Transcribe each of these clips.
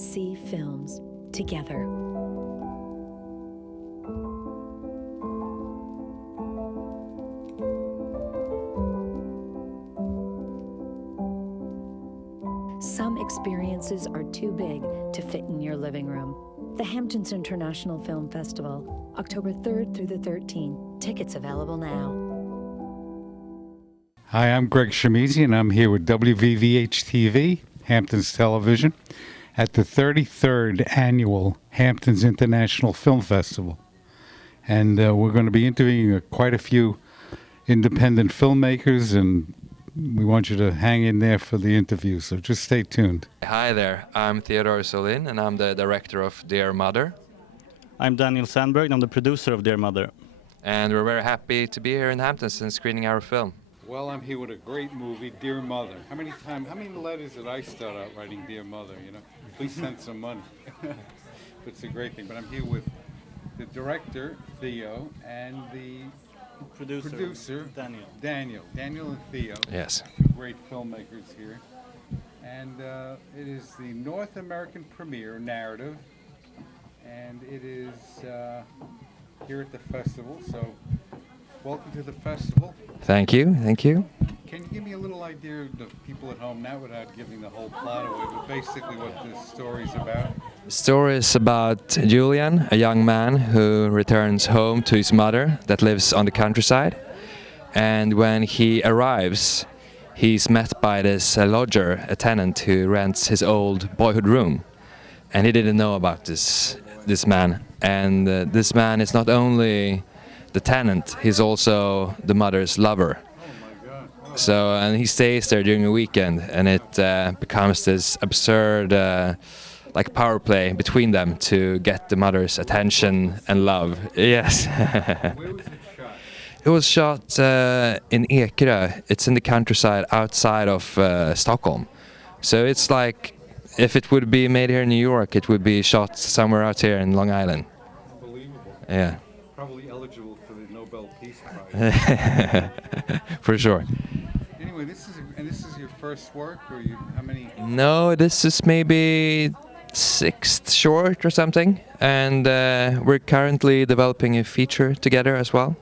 see films together. Some experiences are too big to fit in your living room. The Hamptons International Film Festival, October 3rd through the 13th. Tickets available now. Hi, I'm Greg Shemizi, and I'm here with VVH-TV, Hamptons Television, at the 33rd Annual Hamptons International Film Festival. And we're going to be interviewing quite a few independent filmmakers, and we want you to hang in there for the interview, so just stay tuned. Hi there, I'm Theodore Solin, and I'm the director of Dear Mother. I'm Daniel Sandberg, and I'm the producer of Dear Mother. And we're very happy to be here in Hamptons and screening our film. Well, I'm here with a great movie, Dear Mother. How many letters did I start out writing Dear Mother, you know? Please send some money. It's a great thing. But I'm here with the director, Theo, and the producer Daniel and Theo. Yes. Two great filmmakers here. And it is the North American premiere narrative. And it is here at the festival. So welcome to the festival. Thank you. Can you give me a little idea of the people at home, not without giving the whole plot away, but basically what this story's about? The story is about Julian, a young man who returns home to his mother that lives on the countryside. And when he arrives, he's met by this lodger, a tenant who rents his old boyhood room. And he didn't know about this man. And this man is not only the tenant, he's also the mother's lover. So, and he stays there during the weekend, and it becomes this absurd like power play between them to get the mother's attention and love. Yes. Where was it shot? It was shot in Ekerö. It's in the countryside outside of Stockholm. So it's like if it would be made here in New York, it would be shot somewhere out here in Long Island. Unbelievable. Yeah. Probably eligible for the Nobel Peace Prize. For sure. Anyway, this is your first work, or how many? No, this is maybe 6th short or something, and we're currently developing a feature together as well.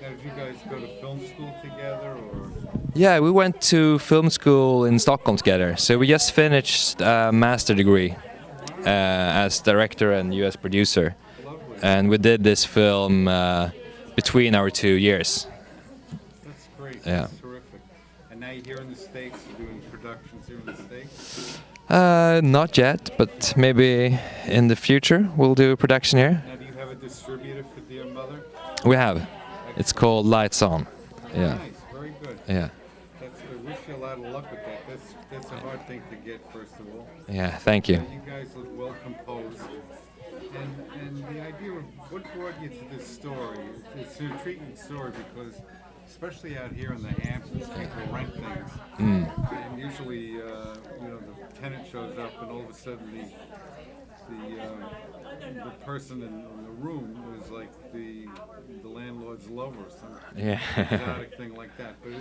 Now, did you guys go to film school together, or? Yeah, we went to film school in Stockholm together. So we just finished a master degree as director and US producer. Lovely. And we did this film between our 2 years. That's great. Yeah. That's terrific. And now you're here in the States, you're doing productions here in the States? Not yet, but maybe in the future we'll do a production here. Now, do you have a distributor for Dear Mother? We have. It's called Lights On. Yeah. Nice, very good. Yeah. I wish you a lot of luck with that. That's a hard thing to get, first of all. Yeah, thank you. You guys look well composed. And the idea of what brought you to this story, it's an intriguing story because especially out here in the Hamptons, people rent things. And usually, the tenant shows up and all of a sudden the person in the room is like the landlord's lover or some exotic thing like that. But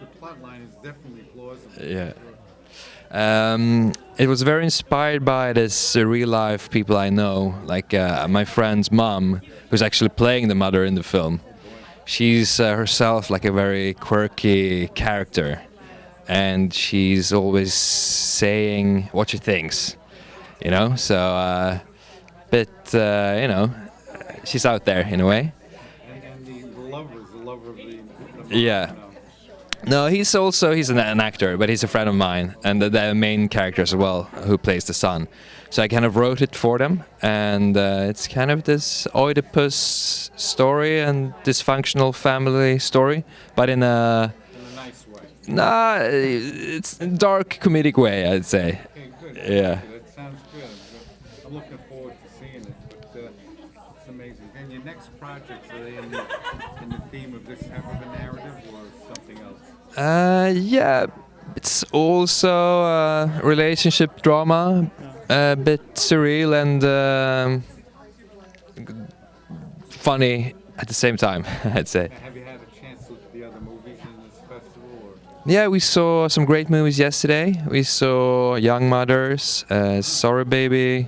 the plot line is definitely plausible. Yeah. It was very inspired by this real life people I know, like my friend's mom, who's actually playing the mother in the film. She's herself like a very quirky character, and she's always saying what she thinks, you know. So, she's out there in a way. And the lover is the lover of the yeah. No, he's an actor, but he's a friend of mine, and the main character as well, who plays the son. So I kind of wrote it for them, and it's kind of this Oedipus story and dysfunctional family story, but in a nice way. Nah, it's a dark comedic way, I'd say. Okay, good. Yeah. That sounds good. I'm looking forward to seeing it, but it's amazing. And your next projects, are they in the theme of this type of a narrative or something else? Yeah, it's also a relationship drama, a bit surreal and funny at the same time, I'd say. Have you had a chance to look at the other movies in this festival? Yeah, we saw some great movies yesterday. We saw Young Mothers, Sorry Baby,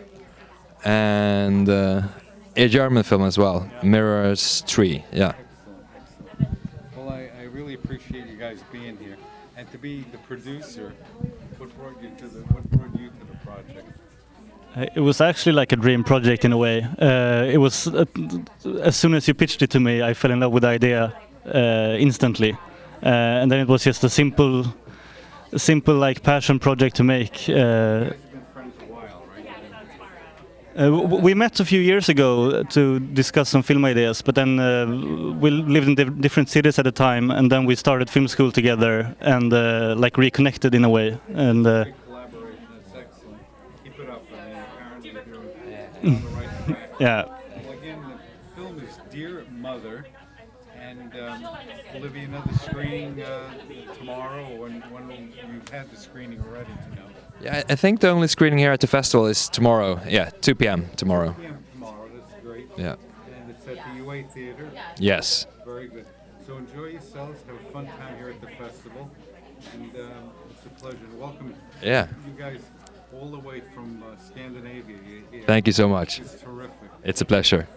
and a German film as well, Mirrors 3. Yeah. Well, I really appreciate you guys being here, and to be the producer. What brought you to the project? It was actually like a dream project in a way. It was as soon as you pitched it to me, I fell in love with the idea instantly, and then it was just a simple like passion project to make. We met a few years ago to discuss some film ideas, but then we lived in different cities at the time, and then we started film school together and like reconnected in a way. And Great collaboration, that's excellent. Keep it up. I mean, apparently you're on the right track. yeah. Well, again, the film is Dear Mother, and will there be another screening tomorrow, or when you've had the screening already? You know. Yeah, I think the only screening here at the festival is tomorrow. Yeah, 2 p.m. tomorrow. 2 p.m. tomorrow, that's great. Yeah. And it's at the UA Theater. Yes. Very good. So enjoy yourselves, have a fun time here at the festival, and it's a pleasure to welcome Yeah. you guys all the way from Scandinavia here. Thank you so much. It's terrific. It's a pleasure.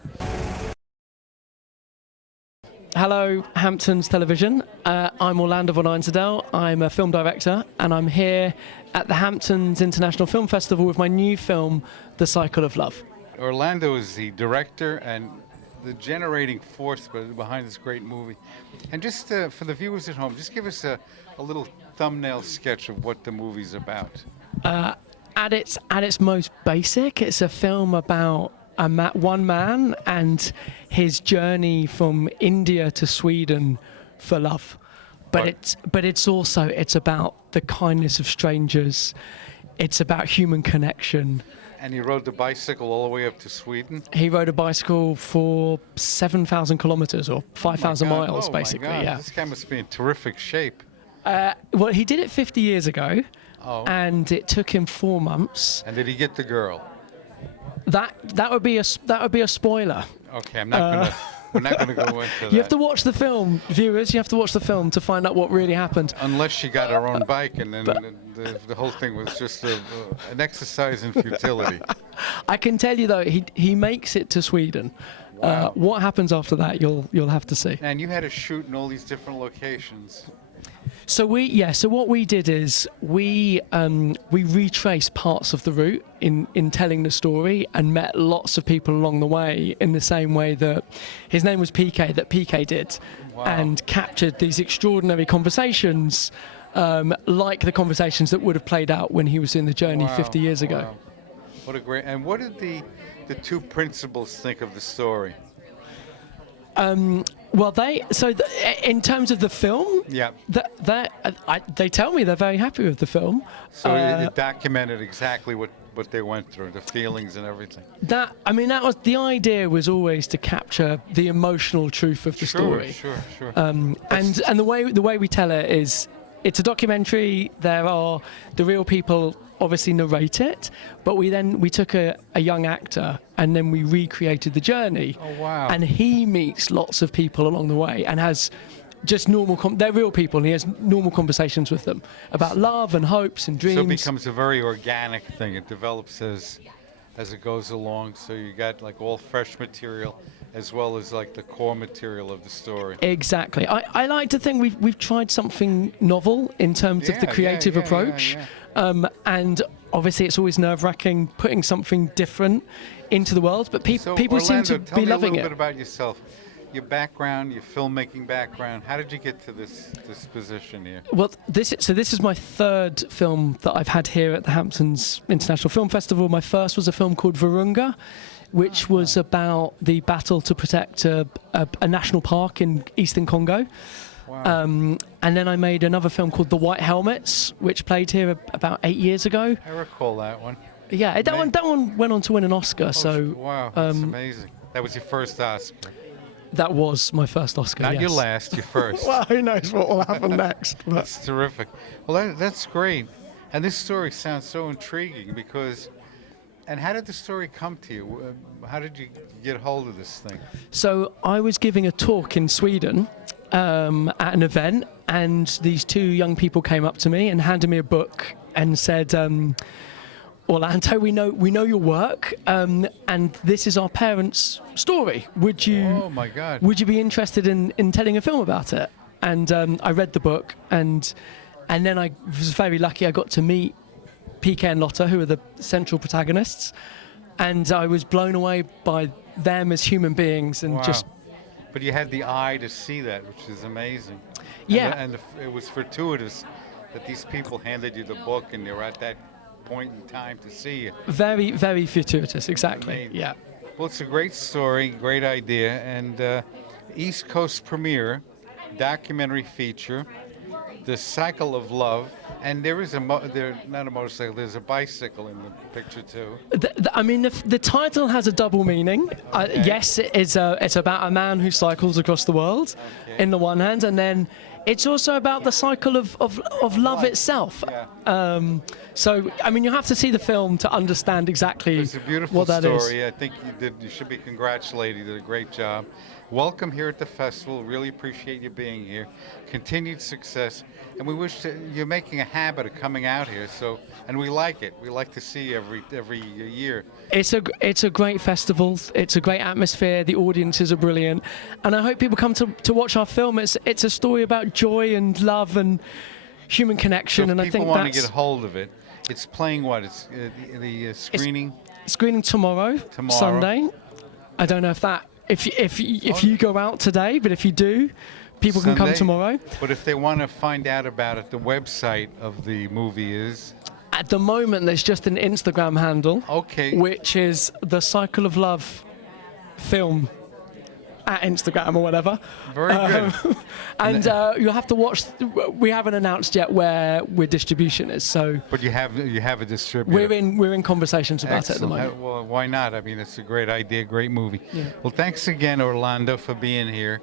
Hello, Hamptons Television. I'm Orlando von Einsdale. I'm a film director, and I'm here at the Hamptons International Film Festival with my new film, The Cycle of Love. Orlando is the director and the generating force behind this great movie. And just for the viewers at home, just give us a little thumbnail sketch of what the movie's about. At its most basic, it's a film about one man and his journey from India to Sweden for love. But it's about the kindness of strangers. It's about human connection. And he rode the bicycle all the way up to Sweden? He rode a bicycle for 7,000 kilometers or 5,000 miles, basically. My God. Yeah. This guy must be in terrific shape. Well, he did it 50 years ago, and it took him 4 months. And did he get the girl? That would be a spoiler. Okay, we're not gonna go into that. You have to watch the film, viewers. You have to watch the film to find out what really happened. Unless she got her own bike, and then the whole thing was just an exercise in futility. I can tell you though, he makes it to Sweden. Wow. What happens after that, you'll have to see. And you had to shoot in all these different locations. So what we did is we retraced parts of the route in telling the story and met lots of people along the way in the same way that his name was PK, that PK did. Wow. And captured these extraordinary conversations like the conversations that would have played out when he was in the journey 50 years ago. Wow. What a great, and what did the two principals think of the story? Well, in terms of the film, Yeah. they tell me they're very happy with the film. So it documented exactly what they went through, the feelings and everything. That was the idea, was always to capture the emotional truth of the story. Sure. And the way we tell it is, it's a documentary. There are the real people obviously narrate it, but we took a young actor and then we recreated the journey. Oh wow! And he meets lots of people along the way and has just they're real people, and he has normal conversations with them about love and hopes and dreams. So it becomes a very organic thing. It develops as it goes along. So you got like all fresh material, as well as like the core material of the story. Exactly. I like to think we've tried something novel in terms of the creative approach. And obviously it's always nerve-wracking putting something different into the world, but people Orlando, seem to be loving it. Tell me a little bit about yourself. Your background, your filmmaking background. How did you get to this position here? Well, this is my third film that I've had here at the Hamptons International Film Festival. My first was a film called Virunga, which was about the battle to protect a national park in eastern Congo. Wow. And then I made another film called The White Helmets, which played here about 8 years ago. I recall that one. Yeah, that one went on to win an Oscar. Wow, that's amazing. That was your first Oscar. That was my first Oscar. Not yes. your last, your first. Well, who knows what will happen next? But. That's terrific. Well, that's great. And this story sounds so intriguing because. And how did the story come to you? How did you get hold of this thing? So I was giving a talk in Sweden at an event, and these two young people came up to me and handed me a book and said, Orlando, we know your work, and this is our parents' story. Would you? Oh my God! Would you be interested in telling a film about it? And I read the book, and then I was very lucky. I got to meet PK and Lotta, who are the central protagonists, and I was blown away by them as human beings, and Wow. just. But you had the eye to see that, which is amazing. Yeah. And it was fortuitous that these people handed you the book, and they were at that point in time to see you. Very, very fortuitous, exactly. Amazing. Yeah. Well, it's a great story, great idea, and East Coast premiere, documentary feature, The Cycle of Love, and there is not a motorcycle, there's a bicycle in the picture too. I mean, the title has a double meaning. Okay. Yes, it's about a man who cycles across the world, Okay. in the one hand, and then it's also about the cycle of love itself. Yeah. So, I mean, you have to see the film to understand exactly It's a beautiful what that story. is. I think you should be congratulated. You did a great job. Welcome here at the festival. Really appreciate you being here. Continued success, and we wish you're making a habit of coming out here. So, and we like it. We like to see you every year. It's a great festival. It's a great atmosphere. The audiences are brilliant, and I hope people come to watch our film. It's a story about joy and love and human connection, So if and I people think want that's to get a hold of it, it's playing what? It's the screening. screening tomorrow, Sunday. I don't know if you go out today, but if you do, people can come Sunday? tomorrow. But if they want to find out about it, the website of the movie is. At the moment, there's just an Instagram handle, Okay. which is The Cycle of Love Film at Instagram or whatever. Very good. And you'll have to watch. We haven't announced yet where distribution is, so But you have a distributor. we're in conversations about it at the Excellent. moment. Well, why not? I mean, it's a great idea, great movie. Yeah. Well, thanks again, Orlando, for being here.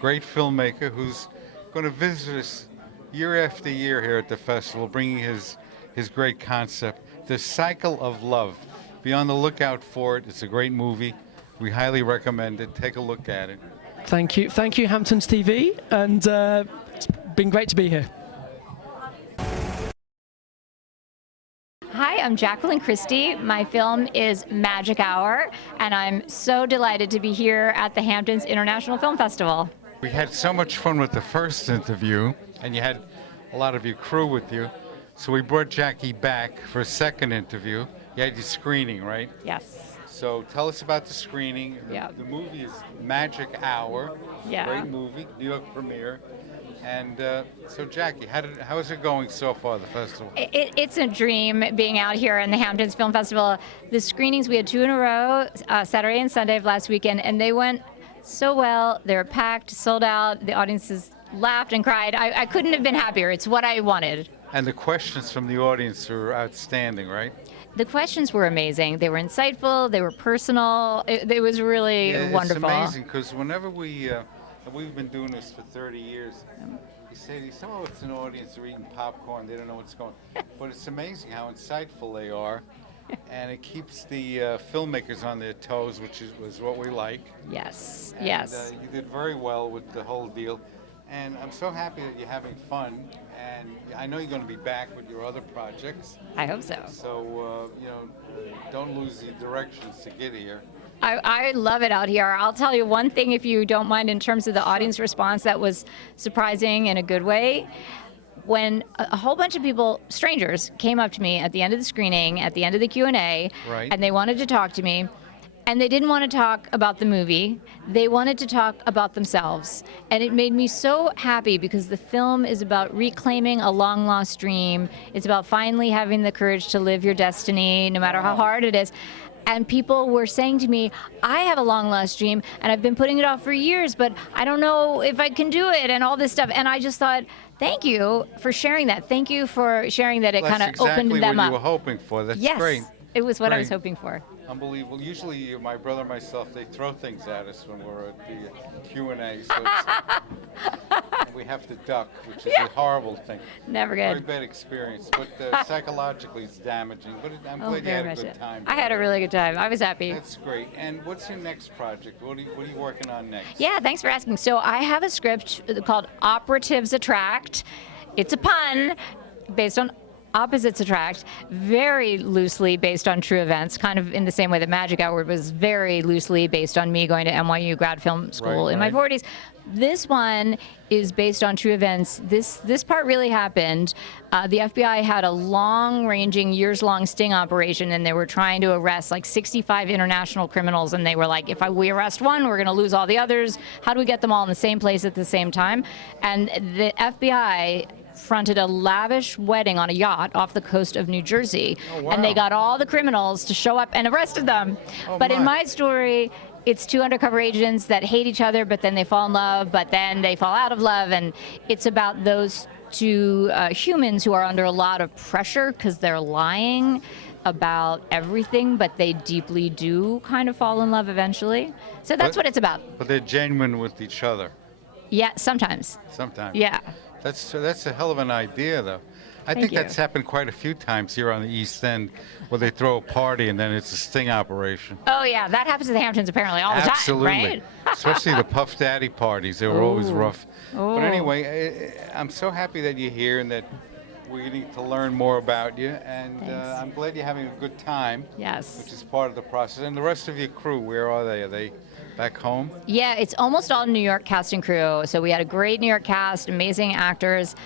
Great filmmaker who's going to visit us year after year here at the festival, bringing his great concept, The Cycle of Love. Be on the lookout for it. It's a great movie. We highly recommend it. Take a look at it. Thank you, Hamptons TV, and it's been great to be here. Hi, I'm Jacqueline Christie. My film is Magic Hour, and I'm so delighted to be here at the Hamptons International Film Festival. We had so much fun with the first interview, and you had a lot of your crew with you. So we brought Jackie back for a second interview. You had your screening, right? Yes. So tell us about the screening. Yeah. The movie is Magic Hour. Yeah. Great movie, New York premiere. And so Jackie, how is it going so far, the festival? It's a dream being out here in the Hamptons Film Festival. The screenings, we had 2 in a row, Saturday and Sunday of last weekend, and they went so well. They were packed, sold out. The audiences laughed and cried. I couldn't have been happier. It's what I wanted. And the questions from the audience are outstanding, right? The questions were amazing. They were insightful. They were personal. It was really wonderful. It's amazing because whenever we've been doing this for 30 years, you say, oh, it's an audience, they're eating popcorn, they don't know what's going on. But it's amazing how insightful they are, and it keeps the filmmakers on their toes, which was what we like. Yes, And, yes. you did very well with the whole deal. And I'm so happy that you're having fun, and I know you're going to be back with your other projects. I hope so. So, don't lose the directions to get here. I love it out here. I'll tell you one thing, if you don't mind, in terms of the audience response that was surprising in a good way. When a whole bunch of people, strangers, came up to me at the end of the screening, at the end of the Q&A, Right. and they wanted to talk to me, and they didn't want to talk about the movie. They wanted to talk about themselves. And it made me so happy because the film is about reclaiming a long-lost dream. It's about finally having the courage to live your destiny, no matter how hard it is. And people were saying to me, I have a long-lost dream, and I've been putting it off for years, but I don't know if I can do it, and all this stuff. And I just thought, thank you for sharing that. Thank you for sharing that. It kind of That's exactly opened them what up. you were hoping for. That's Yes. great. It was what I was Great. hoping for. Unbelievable. Usually, my brother and myself, they throw things at us when we're at the Q&A, so and we have to duck, which is a horrible thing. Never Very good. bad experience, but psychologically it's damaging. But I'm Oh, glad you very had a much good time. I had a really good time. I was happy. That's great. And what's your next project? What are you working on next? Yeah, thanks for asking. So I have a script called Operatives Attract. It's a pun based on Opposites Attract, very loosely based on true events, kind of in the same way that Magic Hour was very loosely based on me going to NYU grad film school in my 40s. This one is based on true events. This part really happened. The FBI had a long-ranging, years-long sting operation, and they were trying to arrest like 65 international criminals. And they were like, if we arrest one, we're going to lose all the others. How do we get them all in the same place at the same time? And the FBI fronted a lavish wedding on a yacht off the coast of New Jersey. Oh, wow. And they got all the criminals to show up and arrested them. But in my story, it's two undercover agents that hate each other, but then they fall in love, but then they fall out of love. And it's about those two humans who are under a lot of pressure because they're lying about everything, but they deeply do kind of fall in love eventually. So that's what it's about. But they're genuine with each other. Yeah, sometimes. Sometimes. Yeah. That's a hell of an idea, though. I think you. that's happened quite a few times here on the East End, where they throw a party and then it's a sting operation. Oh yeah, that happens at the Hamptons apparently all the Absolutely. time, right? Especially the Puff Daddy parties. They were always rough. Oh. But anyway, I'm so happy that you're here and that we're getting to learn more about you. And I'm glad you're having a good time. Yes. Which is part of the process. And the rest of your crew, where are they? Are they back home? Yeah, it's almost all New York cast and crew. So we had a great New York cast, amazing actors.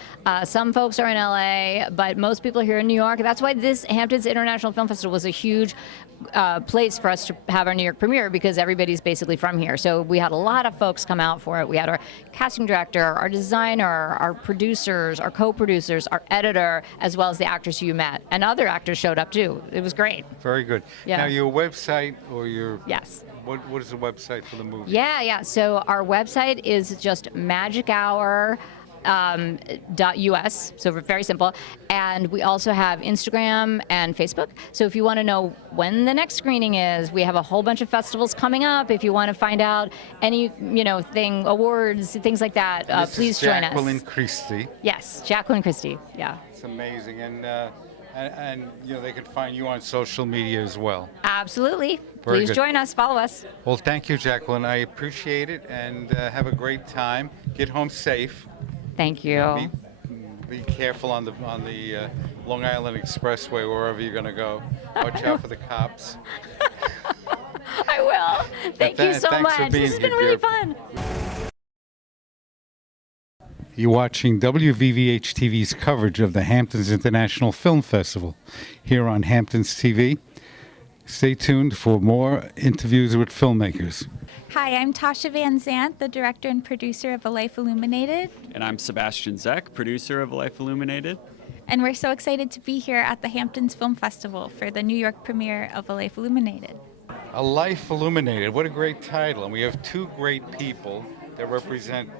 Some folks are in LA, but most people are here in New York. That's why this Hamptons International Film Festival was a huge place for us to have our New York premiere, because everybody's basically from here. So we had a lot of folks come out for it. We had our casting director, our designer, our producers, our co-producers, our editor, as well as the actors who you met. And other actors showed up too. It was great. Very good. Yeah. Now, your website or your... Yes. What is the website for the movie? Yeah. So our website is just magichour.us, so very simple. And we also have Instagram and Facebook. So if you want to know when the next screening is, we have a whole bunch of festivals coming up. If you want to find out any, awards, things like that, please join us. Jacqueline Christie. Yes, Jacqueline Christie. Yeah. It's amazing. And they can find you on social media as well. Absolutely. Very Please good. join us. Follow us. Well, thank you, Jacqueline. I appreciate it, and have a great time. Get home safe. Thank you. Be careful on the Long Island Expressway, wherever you're going to go. Watch out for the cops. I will. Thank you so thanks for much. being This has been here, really dear. fun. You're watching WVVH-TV's coverage of the Hamptons International Film Festival here on Hamptons TV. Stay tuned for more interviews with filmmakers. Hi, I'm Tasha Van Zant, the director and producer of A Life Illuminated. And I'm Sebastian Zeck, producer of A Life Illuminated. And we're so excited to be here at the Hamptons Film Festival for the New York premiere of A Life Illuminated. A Life Illuminated, what a great title. And we have two great people that represent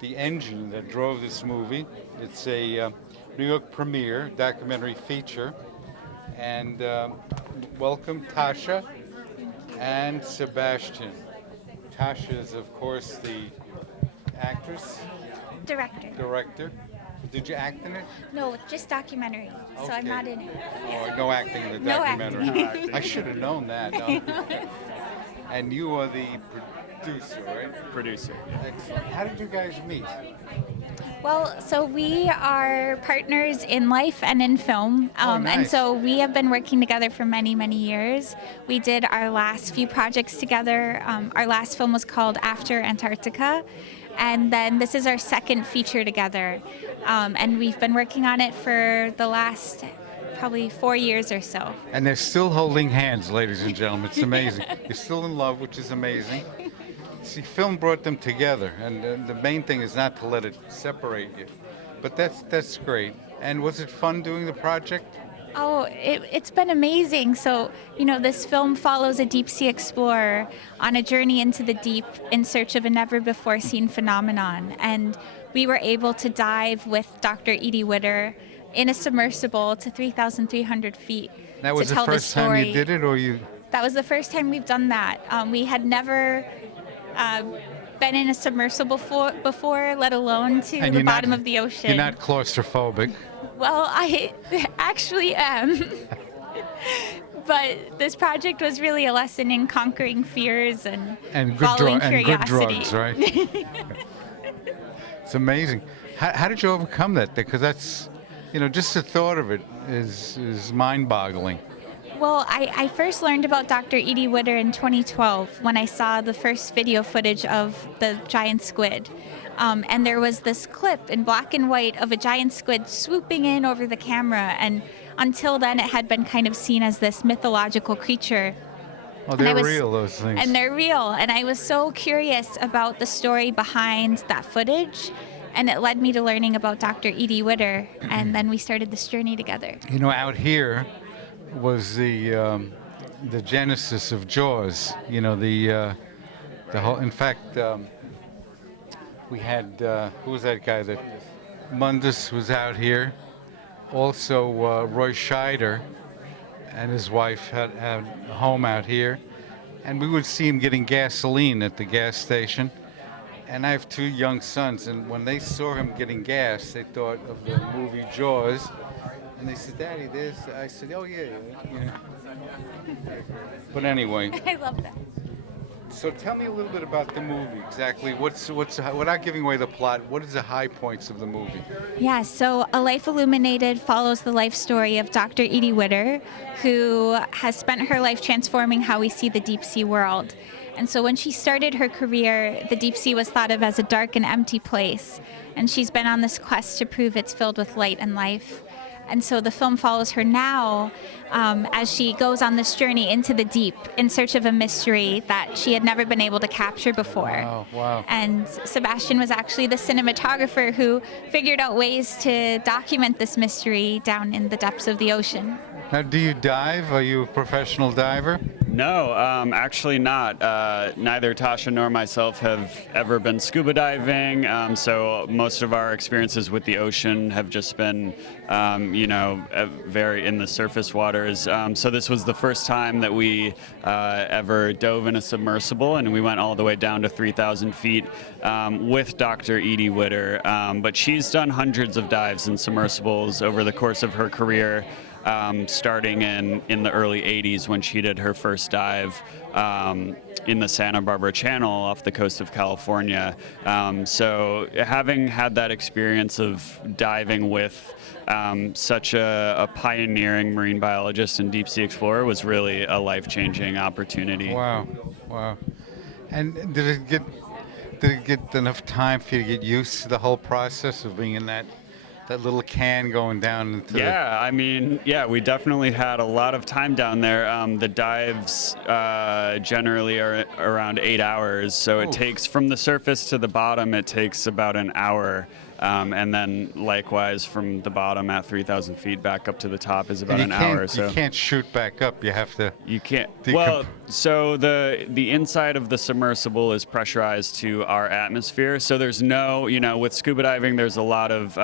the engine that drove this movie. It's a New York premiere documentary feature. And welcome Tasha and Sebastian. Tasha is, of course, the actress, director. Did you act in it? No, just documentary, so I'm not in it. Oh, no acting in the No documentary. acting. I should have known that. No? And you are the producer, right? Producer. Excellent. How did you guys meet? Well, so we are partners in life and in film, Nice. and so we have been working together for many, many years. We did our last few projects together. Our last film was called After Antarctica, and then this is our second feature together, and we've been working on it for the last probably 4 years or so. And they're still holding hands, ladies and gentlemen. It's amazing. You're still in love, which is amazing. See, film brought them together, and the main thing is not to let it separate you. But that's great. And was it fun doing the project? Oh, it's been amazing. So, this film follows a deep sea explorer on a journey into the deep in search of a never-before-seen phenomenon. And we were able to dive with Dr. Edie Witter in a submersible to 3,300 feet That was to the tell first story. time you did it, or you? That was the first time we've done that. We had never been in a submersible before, let alone to And the you're bottom not- of the ocean. You're not claustrophobic. Well, I actually am. But this project was really a lesson in conquering fears and following curiosity. Good drugs, right? It's amazing. How did you overcome that? Because that's, just the thought of it is mind-boggling. Well, I first learned about Dr. Edie Widder in 2012 when I saw the first video footage of the giant squid. And there was this clip in black and white of a giant squid swooping in over the camera. And until then, it had been kind of seen as this mythological creature. Oh, they're real, those things. And they're real. And I was so curious about the story behind that footage. And it led me to learning about Dr. Edie Widder. And then we started this journey together. Out here was the genesis of Jaws. The whole. In fact, we had who was that guy that Mundus was out here. Also, Roy Scheider and his wife had a home out here, and we would see him getting gasoline at the gas station. And I have 2 young sons, and when they saw him getting gas, they thought of the movie Jaws, and they said, "Daddy, there's." I said, "Oh yeah." But anyway. I love that. So tell me a little bit about the movie. Exactly, what's without giving away the plot, what is the high points of the movie? Yeah, so A Life Illuminated follows the life story of Dr. Edie Widder, who has spent her life transforming how we see the deep sea world. And so when she started her career, the deep sea was thought of as a dark and empty place. And she's been on this quest to prove it's filled with light and life. And so the film follows her now as she goes on this journey into the deep in search of a mystery that she had never been able to capture before. Wow. And Sebastian was actually the cinematographer who figured out ways to document this mystery down in the depths of the ocean. Now, do you dive? Are you a professional diver? No, actually not. Neither Tasha nor myself have ever been scuba diving, so most of our experiences with the ocean have just been, very in the surface waters. So this was the first time that we ever dove in a submersible, and we went all the way down to 3,000 feet with Dr. Edie Widder. But she's done hundreds of dives in submersibles over the course of her career. Starting in the early 80s when she did her first dive in the Santa Barbara Channel off the coast of California. So having had that experience of diving with such a pioneering marine biologist and deep sea explorer was really a life-changing opportunity. Wow. And did it get enough time for you to get used to the whole process of being in that little can going down into we definitely had a lot of time down there. The dives generally are around 8 hours, so it takes from the surface to the bottom, it takes about an hour. And then likewise from the bottom at 3,000 feet back up to the top is about an hour. So you can't shoot back up. You have to. You can't. Well, so the inside of the submersible is pressurized to our atmosphere. So there's no, with scuba diving, there's a lot of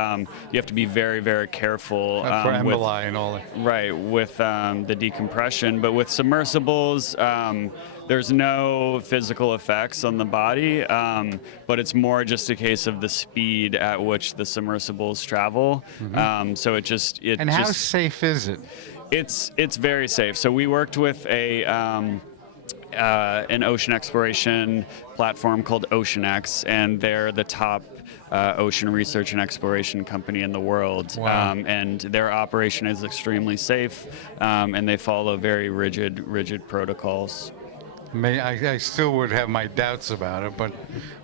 you have to be very, very careful for emboli and all that. Right, with the decompression. But with submersibles, there's no physical effects on the body, but it's more just a case of the speed at which the submersibles travel. Mm-hmm. So And how safe is it? It's very safe. So we worked with an ocean exploration platform called OceanX, and they're the top ocean research and exploration company in the world. Wow. And their operation is extremely safe, and they follow very rigid protocols. I still would have my doubts about it, but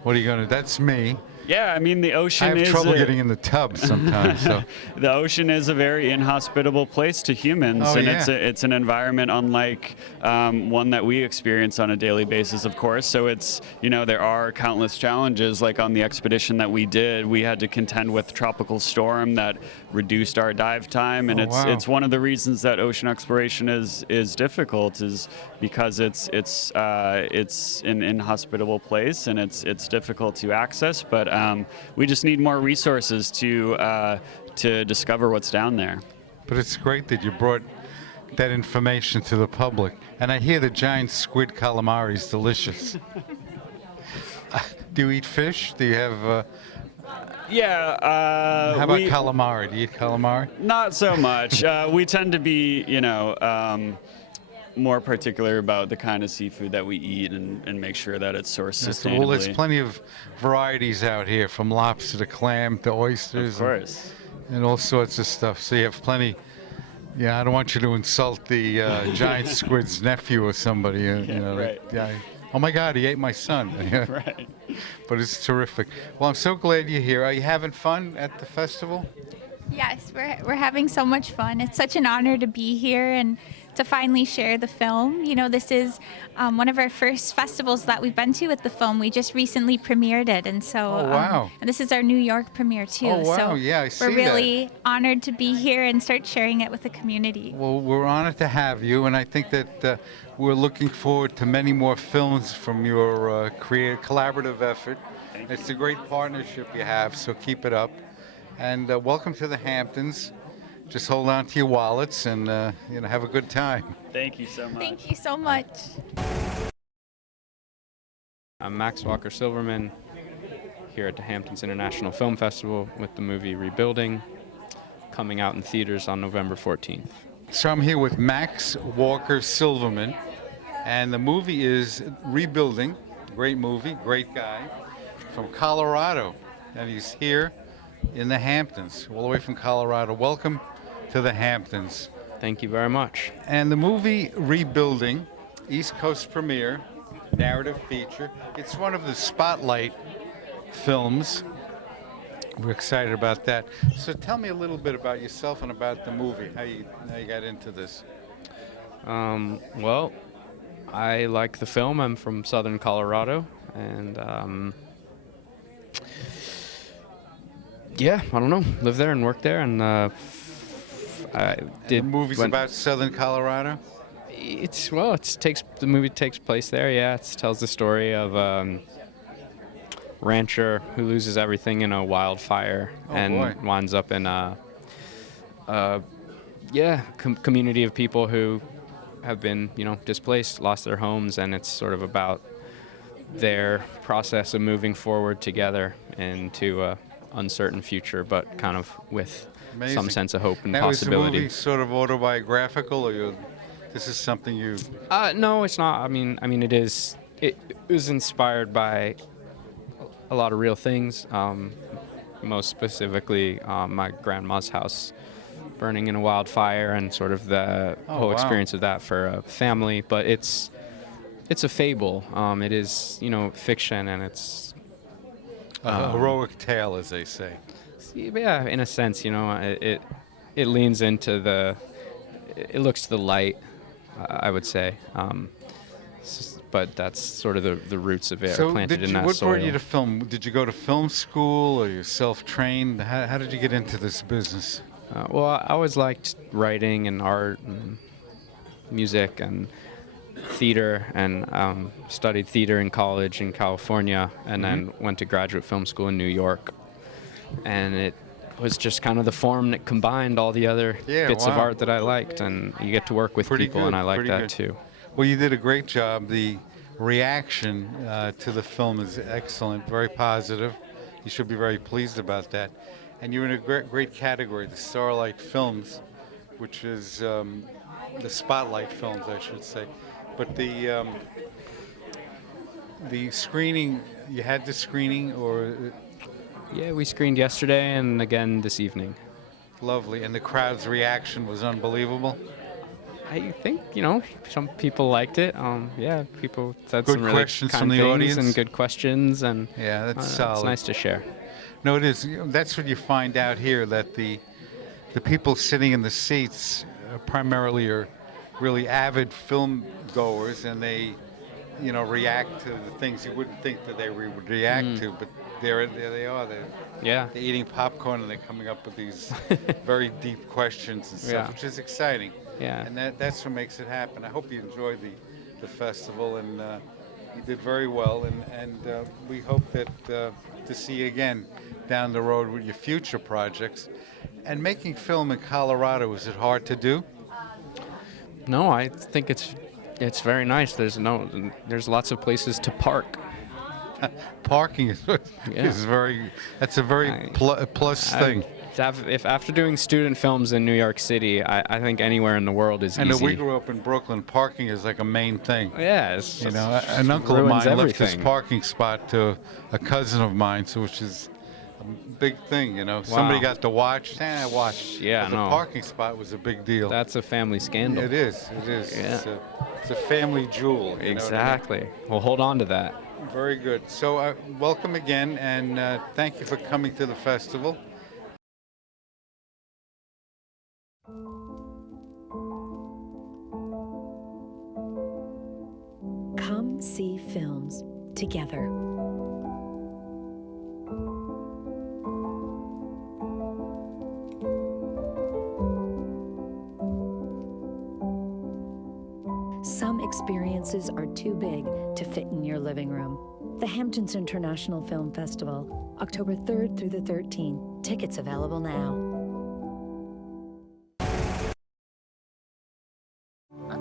what are you going to? That's me. Yeah, I mean, the ocean I have trouble getting in the tub sometimes. So. The ocean is a very inhospitable place to humans, and it's an environment unlike one that we experience on a daily basis, of course. So it's, there are countless challenges. Like on the expedition that we did, we had to contend with tropical storm that reduced our dive time, and it's one of the reasons that ocean exploration is difficult, is because it's an inhospitable place and it's difficult to access, but we just need more resources to discover what's down there. But it's great that you brought that information to the public. And I hear the giant squid calamari is delicious. Do you eat fish? Do you have... Yeah. How about calamari? Do you eat calamari? Not so much. We tend to be, more particular about the kind of seafood that we eat and make sure that it's sourced sustainably. Well, there's plenty of varieties out here, from lobster to clam to oysters. Of course. And all sorts of stuff. So you have plenty. Yeah, I don't want you to insult the giant squid's nephew or somebody. Right. Oh my God, he ate my son. Right. But it's terrific. Well, I'm so glad you're here. Are you having fun at the festival? Yes, we're having so much fun. It's such an honor to be here and to finally share the film. This is one of our first festivals that we've been to with the film. We just recently premiered it, and so wow. And this is our New York premiere too. Oh wow, so yeah, I see we're really that. honored to be here and start sharing it with the community. Well, we're honored to have you, and I think that we're looking forward to many more films from your creative, collaborative effort. It's a great partnership you have, so keep it up. And welcome to the Hamptons. Just hold on to your wallets and have a good time. Thank you so much. Thank you so much. I'm Max Walker Silverman here at the Hamptons International Film Festival with the movie Rebuilding, coming out in theaters on November 14th. So I'm here with Max Walker Silverman, and the movie is Rebuilding. Great movie, great guy, from Colorado, and he's here in the Hamptons, all the way from Colorado. Welcome to the Hamptons. Thank you very much. And the movie Rebuilding, East Coast premiere, narrative feature. It's one of the spotlight films. We're excited about that. So tell me a little bit about yourself and about the movie, how you got into this. Well, I like the film. I'm from Southern Colorado, and yeah, I don't know. Lived there and worked there, and I did. And the movie's about Southern Colorado. The movie takes place there. Yeah, it tells the story of a rancher who loses everything in a wildfire and winds up in a community of people who have been displaced, lost their homes, and it's sort of about their process of moving forward together into a uncertain future, but kind of with some sense of hope and possibility. Is the movie sort of autobiographical, or this is something you? No, it's not. I mean, it is. It was inspired by a lot of real things. Most specifically, my grandma's house burning in a wildfire, and sort of the whole experience of that for a family. But it's a fable. It is fiction, and it's. A heroic tale, as they say. Yeah, in a sense, it leans into it looks to the light, I would say. But that's sort of the roots of it, are planted in that soil. What brought you to film? Did you go to film school, or you're self-trained? How did you get into this business? Well, I always liked writing and art and music and theater, and studied theater in college in California, and then went to graduate film school in New York. And it was just kind of the form that combined all the other bits of art that I liked, and you get to work with people, and I like that too. Well, you did a great job. The reaction to the film is excellent, very positive. You should be very pleased about that. And you're in a great category, the Starlight Films, which is the spotlight films, I should say. But the screening, you had the screening, or? Yeah, we screened yesterday and again this evening. Lovely. And the crowd's reaction was unbelievable? I think, some people liked it. People said some really questions kind from the things audience, and good questions, and yeah, that's solid. It's nice to share. No, it is. That's what you find out here, that the people sitting in the seats primarily are really avid film goers, and they react to the things you wouldn't think that they would react to, but there they are. They're eating popcorn, and they're coming up with these very deep questions and stuff, which is exciting. Yeah. And that's what makes it happen. I hope you enjoy the festival, and You did very well, and we hope that to see you again down the road with your future projects. And making film in Colorado, is it hard to do? No, I think it's very nice. There's lots of places to park. Parking is that's a very plus thing. If after doing student films in New York City, I think anywhere in the world is I know easy. we grew up in Brooklyn. Parking is like a main thing. Yeah, an uncle of mine left his everything. parking spot to a cousin of mine, so which is a big thing. Somebody got to watch. Watch. Yeah, but the parking spot was a big deal. That's a family scandal. It is. Yeah. It's a family jewel. Exactly. We'll hold on to that. Very good. So welcome again, and thank you for coming to the festival. Come see films together. Some experiences are too big to fit in your living room. The Hamptons International Film Festival, October 3rd through the 13th. Tickets available now.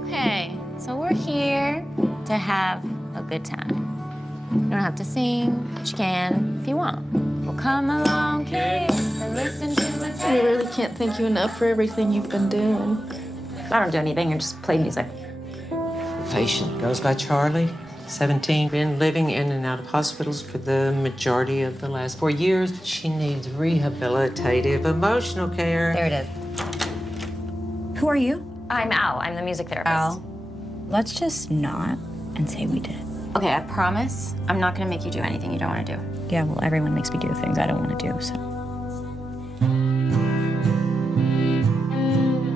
Okay, so we're here to have a good time. You don't have to sing, but you can if you want. Well, come along, kids, and listen to my tale. I really can't thank you enough for everything you've been doing. I don't do anything, I just play music. Patient goes by Charlie, 17, been living in and out of hospitals for the majority of the last 4 years. She needs rehabilitative emotional care. There it is. Who are you? I'm Al, I'm the music therapist. Al, let's just not and say we did it. Okay, I promise I'm not gonna make you do anything you don't wanna do. Yeah, well, everyone makes me do things I don't want to do, so.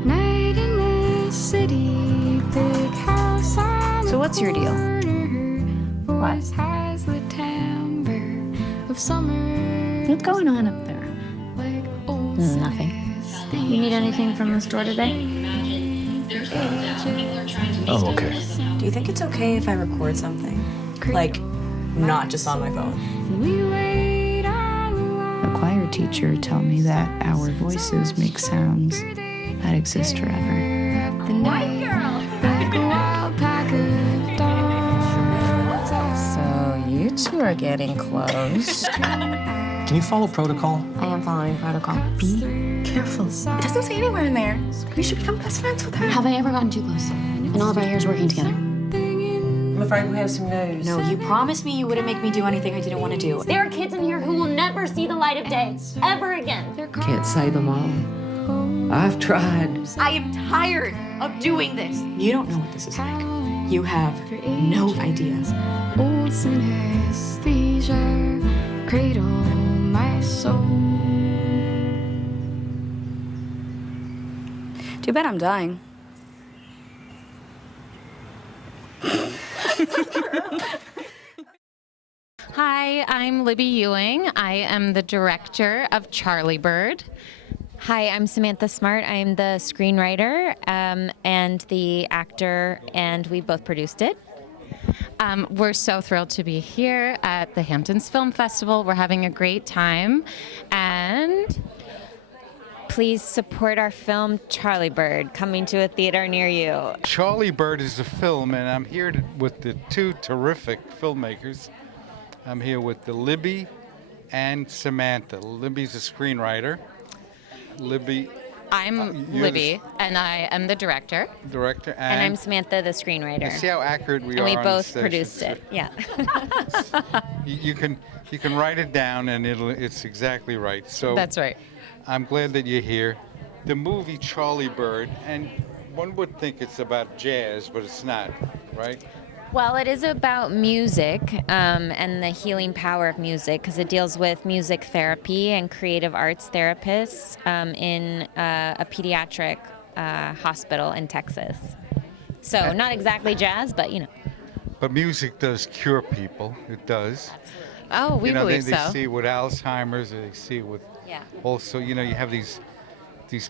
Night in the city, big house on So what's your deal? What? has the timbre of summer. What's going on up there? Like old Nothing. You need anything from the store today? Oh, okay. Do you think it's okay if I record something? Like, not just on my phone? We wait on A choir teacher told me that our voices make sounds that exist forever. the night like a wild pack of dogs. So you two are getting close. Can you follow protocol? I am following protocol. Be careful. It doesn't say anywhere in there. You should become best friends with her. Have I ever gotten too close? In all of our years working together? I'm afraid we have some news. No, you promised me you wouldn't make me do anything I didn't want to do. There are kids in here who will never see the light of day, ever again. Can't save them all. I've tried. I am tired of doing this. You don't know what this is like. You have no idea. Old synesthesia, cradle my soul. Too bad I'm dying. Hi, I'm Libby Ewing. I am the director of Charlie Bird. Hi, I'm Samantha Smart. I'm the screenwriter and the actor, and we both produced it. We're so thrilled to be here at the Hamptons Film Festival. We're having a great time, and Please support our film Charlie Bird, coming to a theater near you. Charlie Bird is a film, and I'm here with the two terrific filmmakers. I'm here with the Libby and Samantha. Libby's a screenwriter. Libby. I'm Libby, and I am the director. And I'm Samantha, the screenwriter. You see how accurate we and are. We on both the produced it. Yeah. you can write it down, and it's exactly right. So that's right. I'm glad that you're here. The movie Charlie Bird, and one would think it's about jazz, but it's not, right? Well, it is about music and the healing power of music, because it deals with music therapy and creative arts therapists in a pediatric hospital in Texas. So not exactly jazz, but you know. But music does cure people. It does. Oh, we believe they so. see it with Alzheimer's. They see it with. Yeah. Also, you have these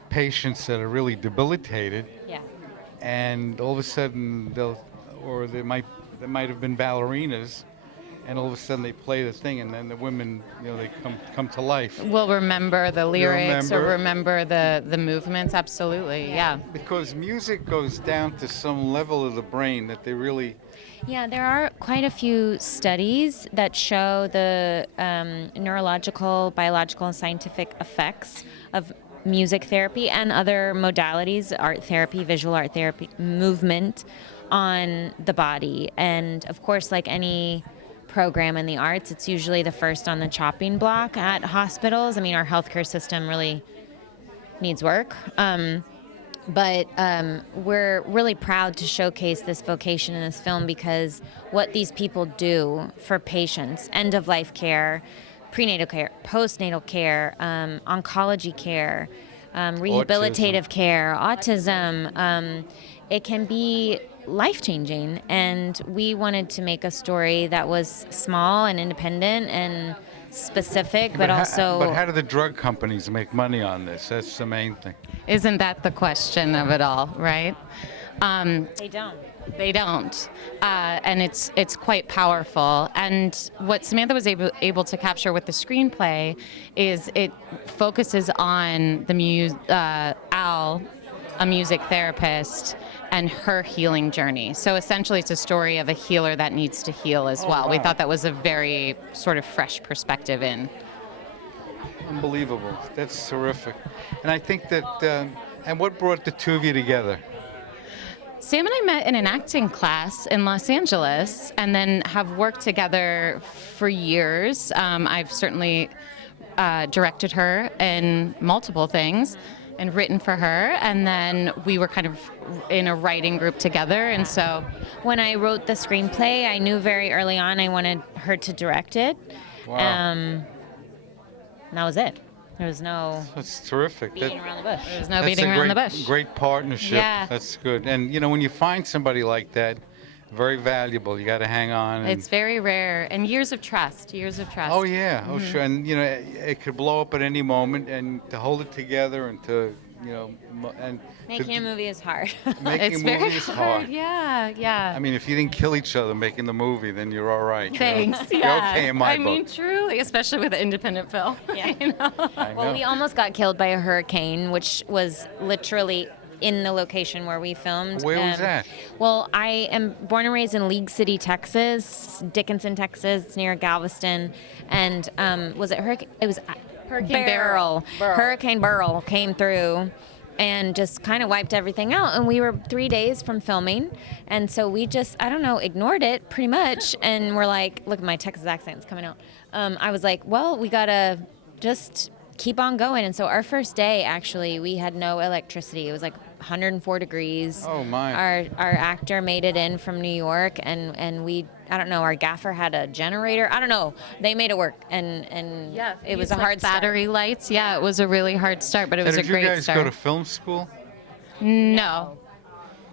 patients that are really debilitated. Yeah. And all of a sudden they might that might have been ballerinas, and all of a sudden they play the thing, and then the women, they come to life. We'll remember the lyrics or remember the movements. Absolutely, yeah. Because music goes down to some level of the brain that they really. Yeah, there are quite a few studies that show the neurological, biological, and scientific effects of music therapy and other modalities, art therapy, visual art therapy, movement on the body. And of course, like any program in the arts, it's usually the first on the chopping block at hospitals. I mean, our healthcare system really needs work. But we're really proud to showcase this vocation in this film because what these people do for patients, end-of-life care, prenatal care, postnatal care, oncology care, rehabilitative care, autism, it can be life-changing. And we wanted to make a story that was small and independent and specific, but also... But how do the drug companies make money on this? That's the main thing. Isn't that the question of it all, right? They don't. They don't, and it's quite powerful. And what Samantha was able to capture with the screenplay is it focuses on the Al, a music therapist, and her healing journey. So essentially, it's a story of a healer that needs to heal as well. Wow. We thought that was a very sort of fresh perspective in. Unbelievable. That's terrific. And I think that, and what brought the two of you together? Sam and I met in an acting class in Los Angeles and then have worked together for years. I've certainly directed her in multiple things and written for her, and then we were kind of in a writing group together, and so... When I wrote the screenplay, I knew very early on I wanted her to direct it. Wow. And that was it. There was no... That's terrific. Beating around the bush. There was no beating around the bush. Great partnership. Yeah. That's good. And, when you find somebody like that, very valuable. You got to hang on. It's very rare, and years of trust. Oh, yeah. Oh, sure. And, it could blow up at any moment, and to hold it together and to, and... Making a movie is hard. Making It's a movie very is hard. Yeah. I mean, if you didn't kill each other making the movie, then you're all right. Thanks. You're Yeah. okay in my book. I mean, truly, especially with an independent film. Yeah. I Well, know. we almost got killed by a hurricane, which was literally in the location where we filmed. Where was that? Well, I am born and raised in League City, Texas, Dickinson, Texas. It's near Galveston. And was it hurricane? It was Hurricane Beryl. Beryl. Hurricane Beryl came through and just kind of wiped everything out. And we were 3 days from filming. And so we just, I don't know, ignored it pretty much. And we're like, look, my Texas accent's coming out. I was like, well, we got to just keep on going. And so our first day, actually, we had no electricity. It was like 104 degrees. Oh, my. Our actor made it in from New York, and we, I don't know, our gaffer had a generator. I don't know. They made it work, and it was a hard start. battery lights. Yeah, it was a really hard start, but it was a great Did you guys start. go to film school? No.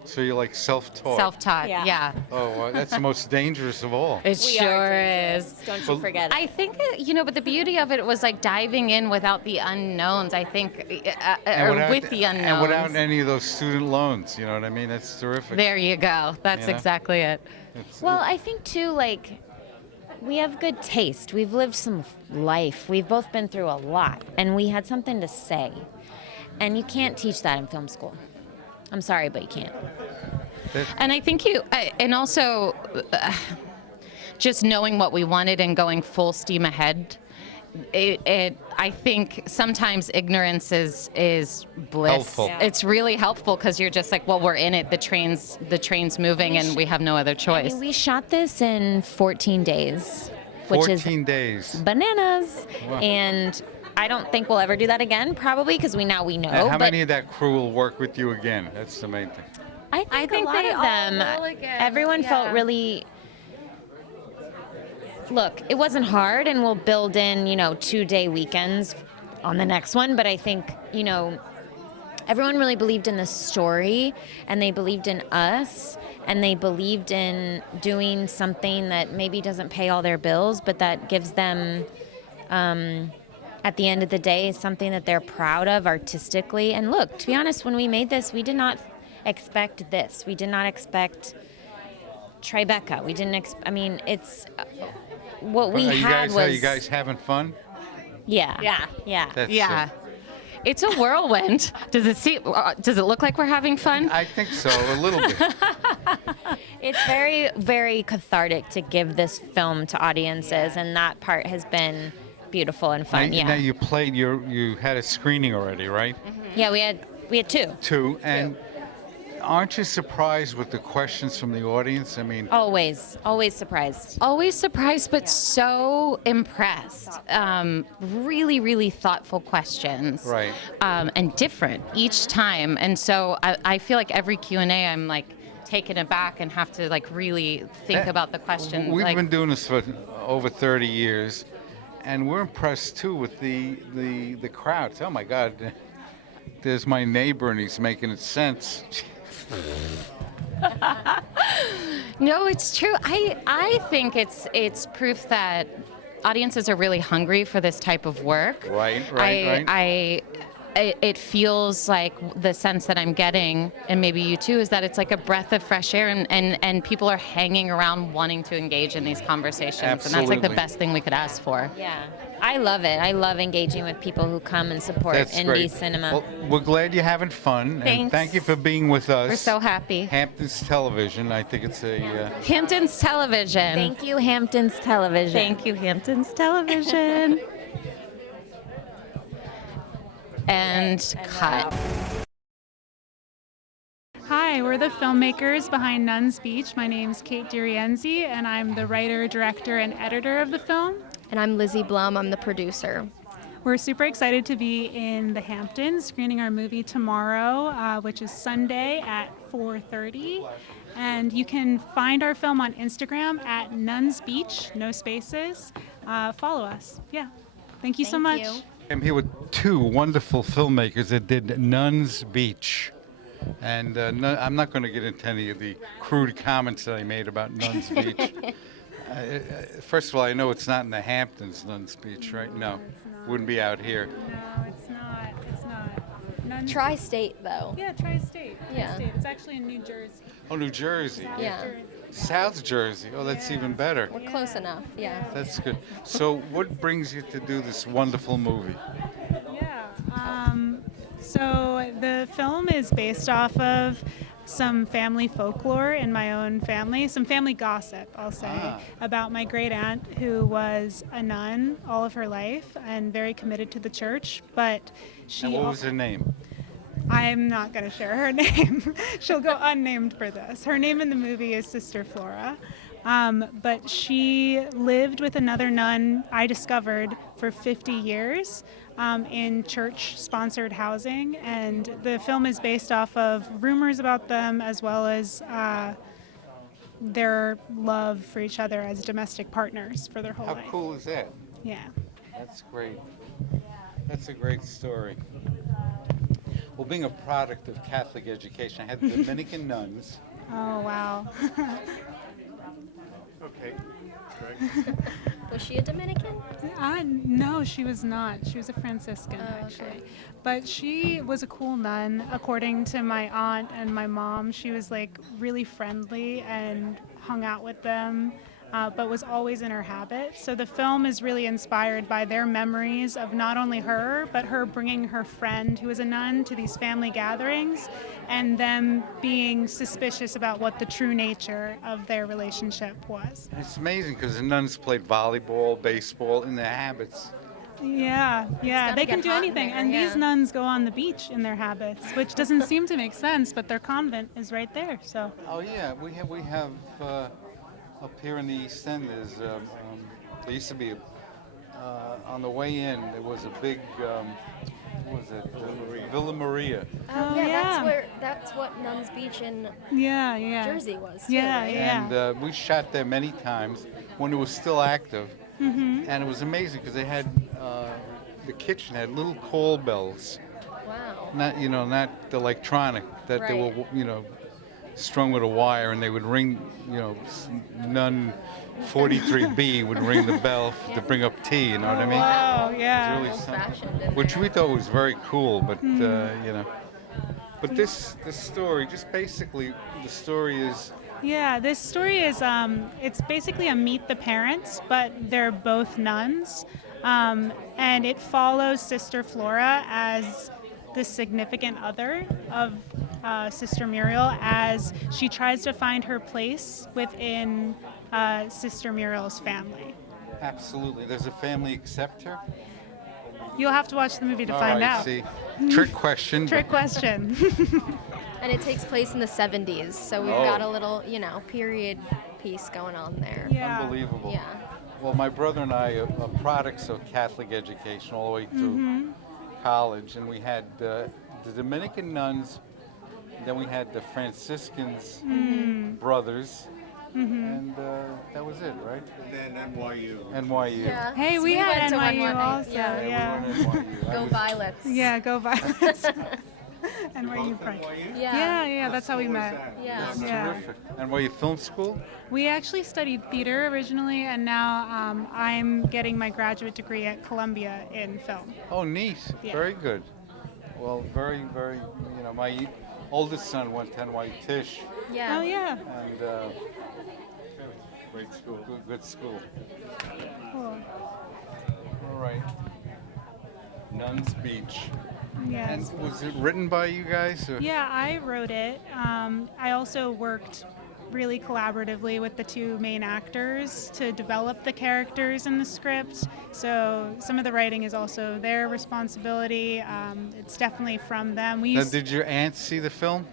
So you're like self-taught? Self-taught, yeah. Oh, well, that's the most dangerous of all. It sure is. Don't you forget it. I think, but the beauty of it was like diving in without the unknowns, I think, with the unknowns. And without any of those student loans, you know what I mean? That's terrific. There you go. That's exactly it. Well, I think, too, like, we have good taste. We've lived some life. We've both been through a lot, and we had something to say. And you can't teach that in film school. I'm sorry, but you can't. And I think and also just knowing what we wanted and going full steam ahead. I think sometimes ignorance is bliss. Helpful. Yeah. It's really helpful because you're just like, well, we're in it. The train's moving, and we have no other choice. I mean, we shot this in 14 days, which is 14 days. bananas. Wow. And I don't think we'll ever do that again, probably, because we know. And how but many of that crew will work with you again? That's the main thing. I think a lot they of them. all will again, Everyone felt really. Look, it wasn't hard, and we'll build in, 2-day weekends on the next one. But I think, everyone really believed in the story, and they believed in us, and they believed in doing something that maybe doesn't pay all their bills, but that gives them, at the end of the day, something that they're proud of artistically. And look, to be honest, when we made this, we did not expect this. We did not expect Tribeca. We didn't. I mean, it's what we Are had was. Are you guys having fun? Yeah. That's Yeah. It's a whirlwind. Does it look like we're having fun? I think so, a little bit. It's very, very cathartic to give this film to audiences, and that part has been beautiful and fun. Now you played. You had a screening already, right? Yeah, we had two. Two, and aren't you surprised with the questions from the audience? I mean, Always surprised. Always surprised, but so impressed. Really, really thoughtful questions. Right. And different each time. And so I feel like every Q&A I'm like taken aback and have to like really think about the question. We've like, been doing this for over 30 years, and we're impressed too with the crowds. Oh my God, there's my neighbor and he's making it sense. No, it's true. I think it's proof that audiences are really hungry for this type of work. Right. It feels like the sense that I'm getting, and maybe you too, is that it's like a breath of fresh air, and people are hanging around wanting to engage in these conversations. Absolutely. And that's like the best thing we could ask for. Yeah, I love it. I love engaging with people who come and support That's indie great. cinema. Well, we're glad you're having fun, and Thanks. thank you for being with us. We're so happy. Hamptons Television, I think it's a... Hamptons Television. Thank you, Hamptons Television. Thank you, Hamptons Television. And cut. Hi, we're the filmmakers behind Nuns Beach. My name's Kate Dirienzi, and I'm the writer, director, and editor of the film. And I'm Lizzie Blum. I'm the producer. We're super excited to be in the Hamptons, screening our movie tomorrow, which is Sunday at 4:30. And you can find our film on Instagram at Nuns Beach, no spaces. Follow us. Yeah. Thank you so much. I'm here with two wonderful filmmakers that did Nuns Beach. And I'm not going to get into any of the crude comments that I made about Nuns Beach. First of all, I know it's not in the Hamptons, Nuns Beach, right? No, wouldn't be out here. No, it's not. It's not. Tri-state, though. Yeah, Tri-state. Yeah. Tri-state. It's actually in New Jersey. Oh, New Jersey. South Yeah. Jersey. South Jersey. Oh, that's even better. We're close enough, yeah. That's good. So what brings you to do this wonderful movie? So the film is based off of some family folklore in my own family, some family gossip, I'll say, about my great aunt who was a nun all of her life and very committed to the church, but she... And what was her name? I'm not going to share her name. She'll go unnamed for this. Her name in the movie is Sister Flora. But she lived with another nun, I discovered, for 50 years in church-sponsored housing. And the film is based off of rumors about them as well as their love for each other as domestic partners for their whole life. How cool is that? Yeah. That's great. That's a great story. Well, being a product of Catholic education, I had the Dominican nuns. Oh, wow. Okay. Was she a Dominican? No, she was not. She was a Franciscan, actually. But she was a cool nun, according to my aunt and my mom. She was like really friendly and hung out with them, but was always in her habit. So the film is really inspired by their memories of not only her, but her bringing her friend who was a nun to these family gatherings, and them being suspicious about what the true nature of their relationship was. It's amazing because the nuns played volleyball, baseball in their habits. Yeah, gotta they can get do hot in anything. there, And yeah. these nuns go on the beach in their habits, which doesn't seem to make sense, but their convent is right there, so. Oh yeah, we have up here in the East End. There used to be on the way in. There was a big what was it? Villa Maria. Yeah. That's what Nuns Beach in Yeah. Jersey was. Too, Yeah, right? And we shot there many times when it was still active. Mm-hmm. And it was amazing because they had the kitchen had little call bells. Wow. Not the electronic that they were strung with a wire, and they would ring. Nun 43B would ring the bell to bring up tea. You know what I mean? Wow, yeah. It was really something, which we thought was very cool, but But this story, just basically, the story is Yeah, this story is it's basically a meet the parents, but they're both nuns, and it follows Sister Flora as the significant other of Sister Muriel as she tries to find her place within Sister Muriel's family. Absolutely. Does the family accept her? You'll have to watch the movie to All find right, out. see. Trick question. Trick question. And it takes place in the 70s, so we've got a little, period piece going on there. Yeah. Unbelievable. Yeah. Well, my brother and I are products of Catholic education all the way through college, and we had the Dominican nuns, then we had the Franciscans brothers, and that was it, right? And then NYU. NYU. Yeah. Hey, we had went to NYU one. also. Yeah. We were on NYU. Go Violets. Yeah, go Violets. NYU Pride. Yeah. Yeah, that's how we met. Yeah. That's Yeah. terrific. And were you film school? We actually studied theater originally, and now I'm getting my graduate degree at Columbia in film. Oh, neat. Yeah. Very good. Well, very, very, my oldest son went to NYU Tisch, Yeah. Oh, yeah. and great school. Good school. Cool. All right. Nuns Beach. Yes. And was it written by you guys? Or? Yeah, I wrote it. I also worked really collaboratively with the two main actors to develop the characters in the script. So some of the writing is also their responsibility. It's definitely from them. Now, did your aunt see the film?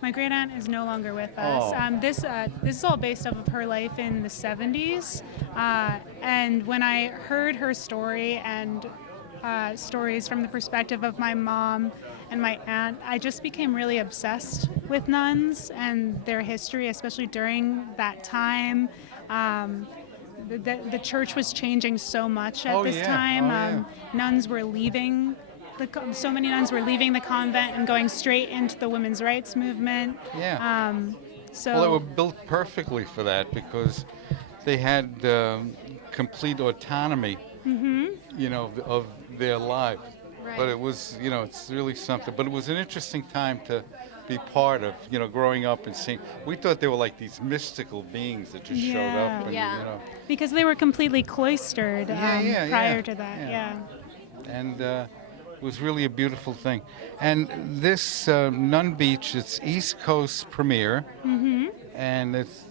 My great aunt is no longer with us. Oh. This is all based off of her life in the 70s. And when I heard her story and stories from the perspective of my mom and my aunt, I just became really obsessed with nuns and their history, especially during that time. The church was changing so much at this time. Nuns were leaving. So many nuns were leaving the convent and going straight into the women's rights movement. Yeah. So Well, they were built perfectly for that because they had complete autonomy, of their lives. Right. But it was, it's really something. But it was an interesting time to be part of, growing up and seeing. We thought they were like these mystical beings that just showed up. And, because they were completely cloistered prior to that. Yeah. And it was really a beautiful thing. And this Nun Beach, it's East Coast premiere, and it's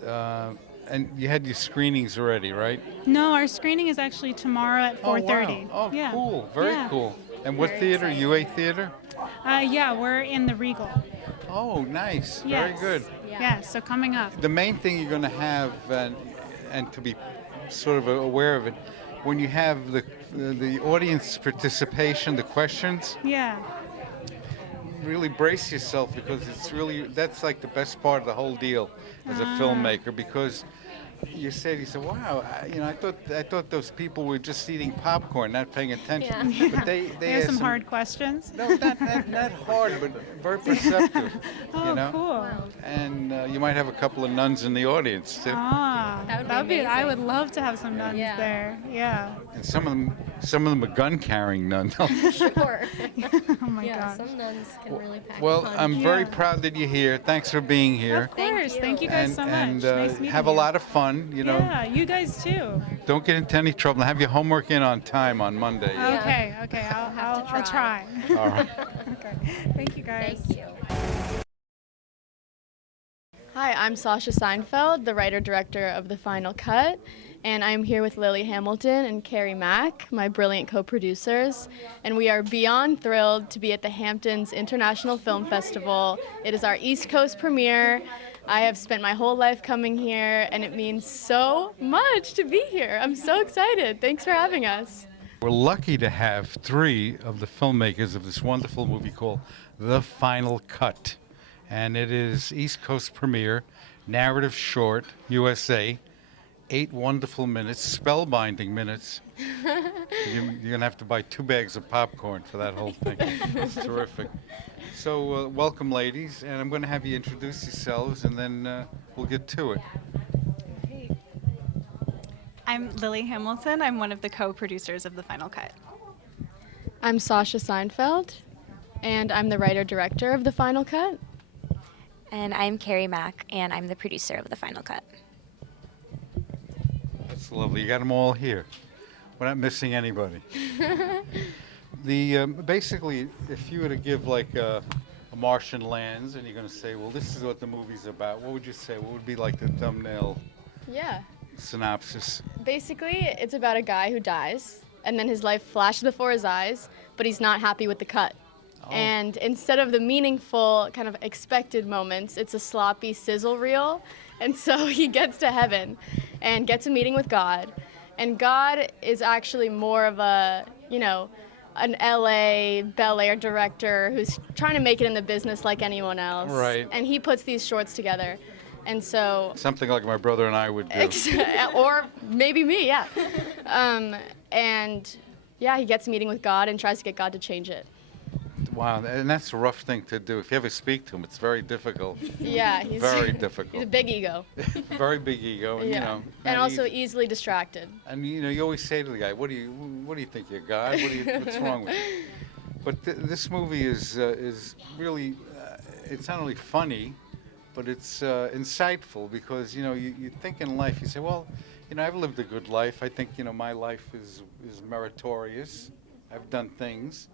and you had your screenings already, right? No, our screening is actually tomorrow at 4:30. Oh, yeah. cool, very Yeah. cool. And what theater? UA Theater? Yeah, we're in the Regal. Oh, nice, very Yes. good. Yeah, so coming up. The main thing you're going to have, and to be sort of aware of it, when you have the audience participation, the questions, Yeah. really brace yourself because that's like the best part of the whole deal as a filmmaker, because you said, wow, I thought those people were just eating popcorn, not paying attention. Yeah. But they have asked some hard questions. No, not hard, but very perceptive. Oh, cool. And you might have a couple of nuns in the audience too. That would be. I would love to have some nuns there. Yeah. And some of them are gun-carrying nuns. Sure. Oh my Yeah, gosh. some nuns can really pack a Well, punch. I'm very proud that you're here. Thanks for being here. Of course. Thank you guys so much. And Nice meeting have a you. lot of fun. Yeah, you guys too. Don't get into any trouble. Have your homework in on time on Monday. Okay. I'll try. All right. Okay. Thank you guys. Thank you. Hi, I'm Sasha Seinfeld, the writer-director of The Final Cut, and I'm here with Lily Hamilton and Carrie Mack, my brilliant co-producers, and we are beyond thrilled to be at the Hamptons International Film Festival. It is our East Coast premiere. I have spent my whole life coming here, and it means so much to be here. I'm so excited. Thanks for having us. We're lucky to have 3 of the filmmakers of this wonderful movie called The Final Cut. And it is East Coast premiere, narrative short, USA, 8 wonderful minutes, spellbinding minutes. You're going to have to buy 2 bags of popcorn for that whole thing. It's terrific. So welcome, ladies, and I'm going to have you introduce yourselves, and then we'll get to it. I'm Lily Hamilton. I'm one of the co-producers of The Final Cut. I'm Sasha Seinfeld, and I'm the writer-director of The Final Cut. And I'm Carrie Mack, and I'm the producer of the final cut. That's lovely. You got them all here. We're not missing anybody. Basically, if you were to give like a Martian lands, and you're going to say, well, this is what the movie's about, what would you say? What would be like the thumbnail Yeah. synopsis? Basically, it's about a guy who dies, and then his life flashes before his eyes, but he's not happy with the cut. And instead of the meaningful, kind of expected moments, it's a sloppy sizzle reel. And so he gets to heaven and gets a meeting with God. And God is actually more of a, you know, an LA Bel Air director who's trying to make it in the business like anyone else. Right. And he puts these shorts together. And so... Something like my brother and I would do. Or maybe me, yeah. And yeah, he gets a meeting with God and tries to get God to change it. Wow, and that's a rough thing to do. If you ever speak to him, it's very difficult. Yeah, he's very difficult. He's a big ego. Very big ego, and, Yeah. you know. And also easily distracted. And you know, you always say to the guy, "What do you think you're God? What's wrong with you?" But this movie is really, it's not only funny, but it's insightful because you know you think in life, you say, well, you know, I've lived a good life. I think you know my life is meritorious. I've done things.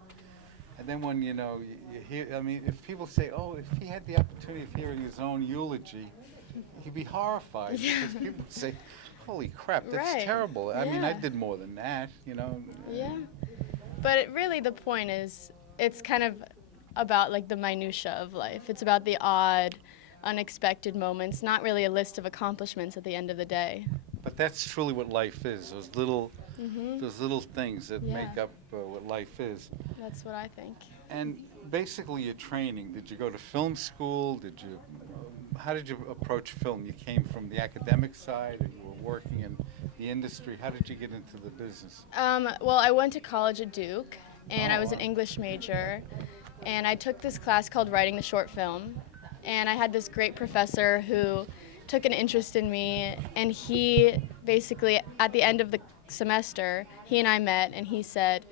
And then when, you know, you hear, I mean, if people say, oh, if he had the opportunity of hearing his own eulogy, he'd be horrified because people say, holy crap, that's terrible. I mean, I did more than that, you know. Yeah. But really the point is, it's kind of about like the minutia of life. It's about the odd, unexpected moments, not really a list of accomplishments at the end of the day. But that's truly what life is, those little things that make up what life is. That's what I think. And basically your training, did you go to film school? How did you approach film? You came from the academic side and you were working in the industry. How did you get into the business? Well, I went to college at Duke, and I was an English major, and I took this class called Writing the Short Film, and I had this great professor who took an interest in me, and he basically, at the end of the semester, he and I met, and he said,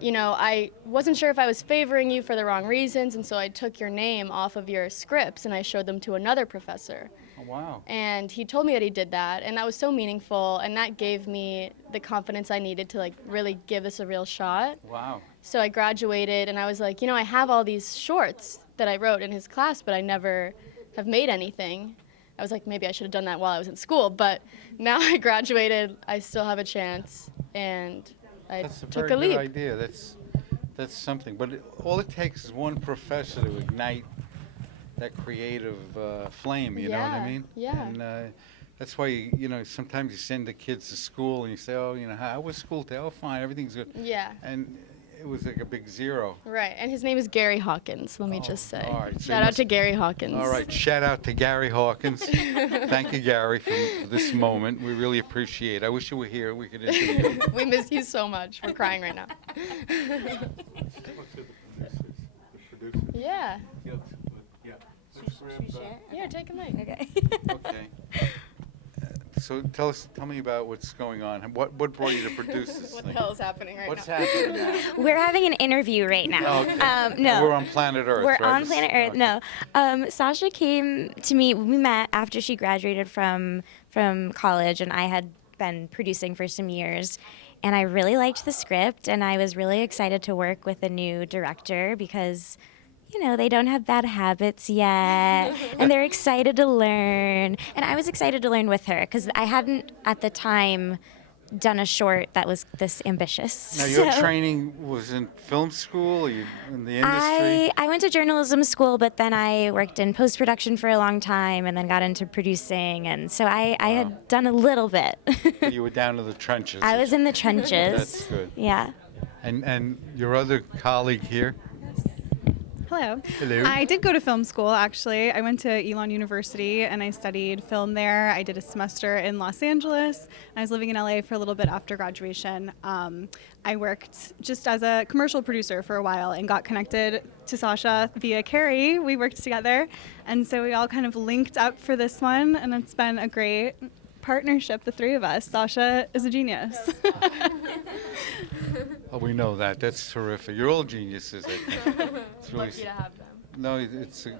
you know, I wasn't sure if I was favoring you for the wrong reasons, and so I took your name off of your scripts, and I showed them to another professor. Oh, wow. And he told me that he did that, and that was so meaningful, and that gave me the confidence I needed to, like, really give this a real shot. Wow. So I graduated, and I was like, you know, I have all these shorts that I wrote in his class, but I never have made anything. I was like, maybe I should have done that while I was in school, but now I graduated, I still have a chance, and I took a leap. That's a very good idea. That's something. But all it takes is one professor to ignite that creative flame, you know what I mean? Yeah. And that's why, you know, sometimes you send the kids to school and you say, oh, you know, how was school today? Oh, fine, everything's good. Yeah. And it was like a big zero. Right, and his name is Gary Hawkins, let me just say. All right, so shout out to Gary Hawkins. All right, shout out to Gary Hawkins. Thank you, Gary, for this moment. We really appreciate it. I wish you were here. We could interview you. We miss you so much. We're crying right now. Yeah. Yeah, take a mic. Okay. Okay. So tell me about what's going on. What brought you to produce this What thing? the hell is happening right What's now? happening now? We're having an interview right now. Okay. No. We're on planet Earth, We're right? on planet Earth. No. Sasha came to me. We met after she graduated from college, and I had been producing for some years. And I really liked the script, and I was really excited to work with a new director because, you know, they don't have bad habits yet, and they're excited to learn. And I was excited to learn with her because I hadn't, at the time, done a short that was this ambitious. Now, your training was in film school, or you in the industry? I went to journalism school, but then I worked in post-production for a long time and then got into producing, and so I had done a little bit. You were down to the trenches. I was in the trenches. That's good. Yeah. And your other colleague here? Hello. Hello. I did go to film school, actually. I went to Elon University, and I studied film there. I did a semester in Los Angeles. I was living in LA for a little bit after graduation. I worked just as a commercial producer for a while and got connected to Sasha via Carrie. We worked together, and so we all kind of linked up for this one, and it's been a great partnership, the three of us. Sasha is a genius. Oh, we know that. That's terrific. You're all geniuses, I think. It's really Lucky to have them. no, it's a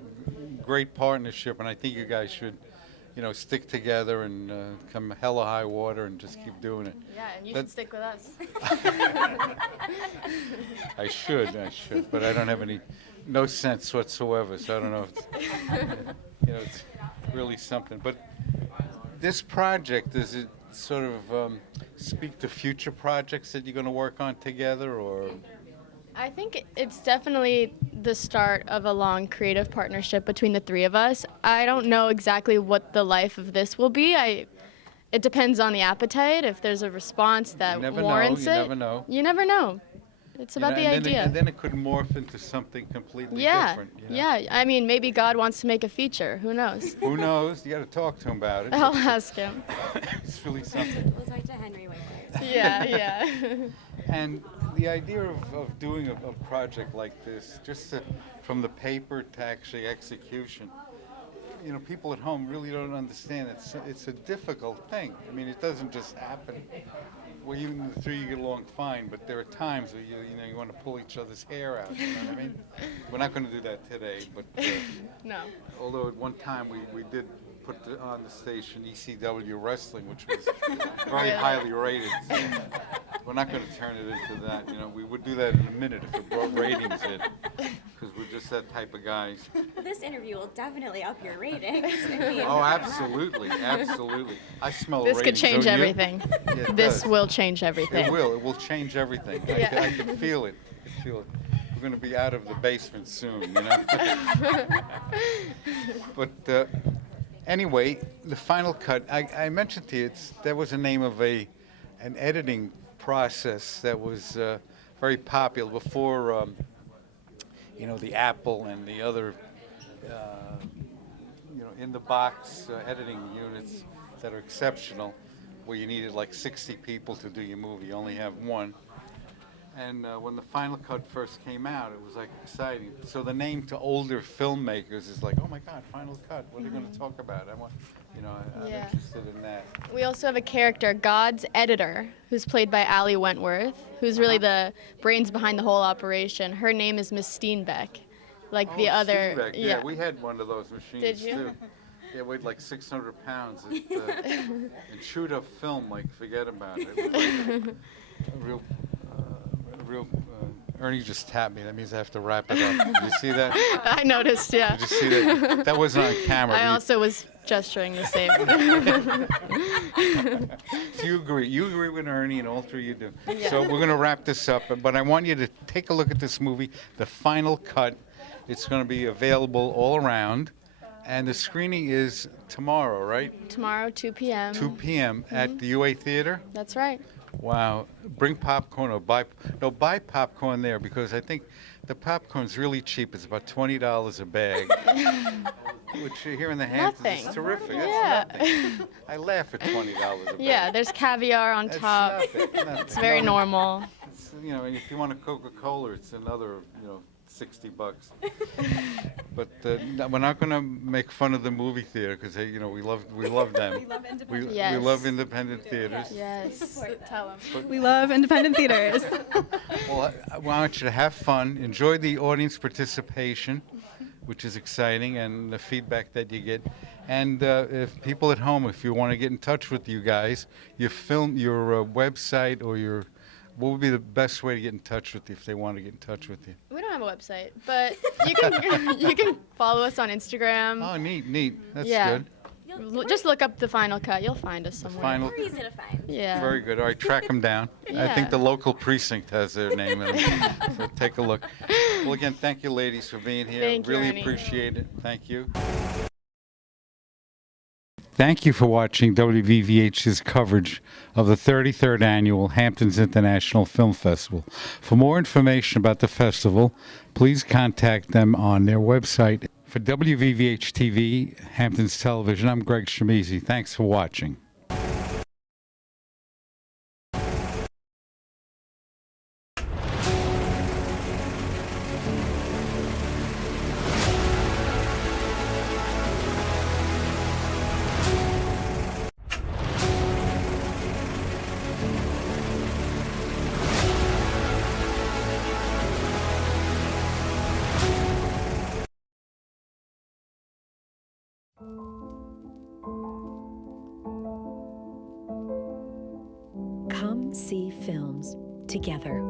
great partnership, and I think you guys should, stick together and come hella high water and just keep doing it. Yeah, and you should stick with us. I should, but I don't have no sense whatsoever, so I don't know if it's really something. But this project, does it sort of speak to future projects that you're going to work on together, or? I think it's definitely the start of a long creative partnership between the three of us. I don't know exactly what the life of this will be. It depends on the appetite. If there's a response that warrants it. You never know. You never know. It's about the idea. And then it could morph into something completely yeah. different. Yeah, I mean, maybe God wants to make a feature. Who knows? Who knows? You got to talk to him about it. I'll ask him. It's really something. We'll talk to Henry Winkler. Yeah. And the idea of doing a project like this, just from the paper to actually execution, people at home really don't understand. It's a difficult thing. I mean, it doesn't just happen. Well, even the three you get along fine, but there are times where you want to pull each other's hair out. You know what I mean? We're not going to do that today, but no. Although at one time we did put on the station ECW Wrestling, which was very highly rated. So we're not going to turn it into that. We would do that in a minute if it brought ratings in, because we're just that type of guys. This interview will definitely up your ratings. Oh, absolutely, absolutely. I smell this ratings. Could change everything. Yeah, this will change everything. It will. It will change everything. Yeah. I can feel it. I can feel it. We're going to be out of the basement soon, But anyway, the final cut. I mentioned to you that was the name of an editing process that was very popular before. The Apple and the other, in-the-box editing units that are exceptional, where you needed like 60 people to do your movie. You only have one. And when the Final Cut first came out, it was like exciting. So the name to older filmmakers is like, oh my God, Final Cut. What are they going to talk about? I'm interested in that. We also have a character, God's editor, who's played by Ali Wentworth, who's really the brains behind the whole operation. Her name is Miss Steenbeck, like the other. Steenbeck. Yeah, we had one of those machines. Did you? Too. Yeah, it weighed like 600 pounds. And chewed up film, like forget about it. It was like a real. Ernie just tapped me. That means I have to wrap it up. Did you see that? I noticed, yeah. Did you see that? That wasn't on camera. I also was gesturing the same. So you agree. You agree with Ernie, and all three you do. Yeah. So we're going to wrap this up, but I want you to take a look at this movie, The Final Cut. It's going to be available all around, and the screening is tomorrow, right? Tomorrow, 2 p.m. 2 p.m. at the UA Theater? That's right. Wow. Bring popcorn or buy popcorn there, because I think the popcorn's really cheap. It's about $20 a bag, which here in the Hamptons is terrific. Yeah. That's nothing. I laugh at $20 a bag. Yeah, there's caviar on top. Nothing. It's very normal. It's, and if you want a Coca-Cola, it's another, $60. But we're not going to make fun of the movie theater, because we love them. We love independent theaters. Yes. Tell them. We love independent theaters. Well, I want you to have fun, enjoy the audience participation, which is exciting, and the feedback that you get. And if people at home, if you want to get in touch with you guys, your website or what would be the best way to get in touch with you if they want to get in touch with you? We don't have a website, but you can follow us on Instagram. Oh, neat. That's yeah. good. Just look up The Final Cut. You'll find us somewhere. We're easy to find. Yeah. Very good. All right, track them down. Yeah. I think the local precinct has their name in it. So take a look. Well, again, thank you, ladies, for being here. Thank you, really Ernie. appreciate it. Thank you. Thank you for watching WVVH's coverage of the 33rd Annual Hamptons International Film Festival. For more information about the festival, please contact them on their website. For WVVH-TV, Hamptons Television, I'm Greg Shimizi. Thanks for watching. see films together.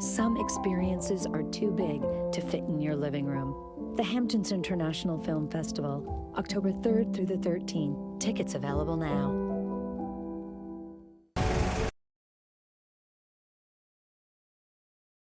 Some experiences are too big to fit in your living room. The Hamptons International Film Festival, October 3rd through the 13th. Tickets available now.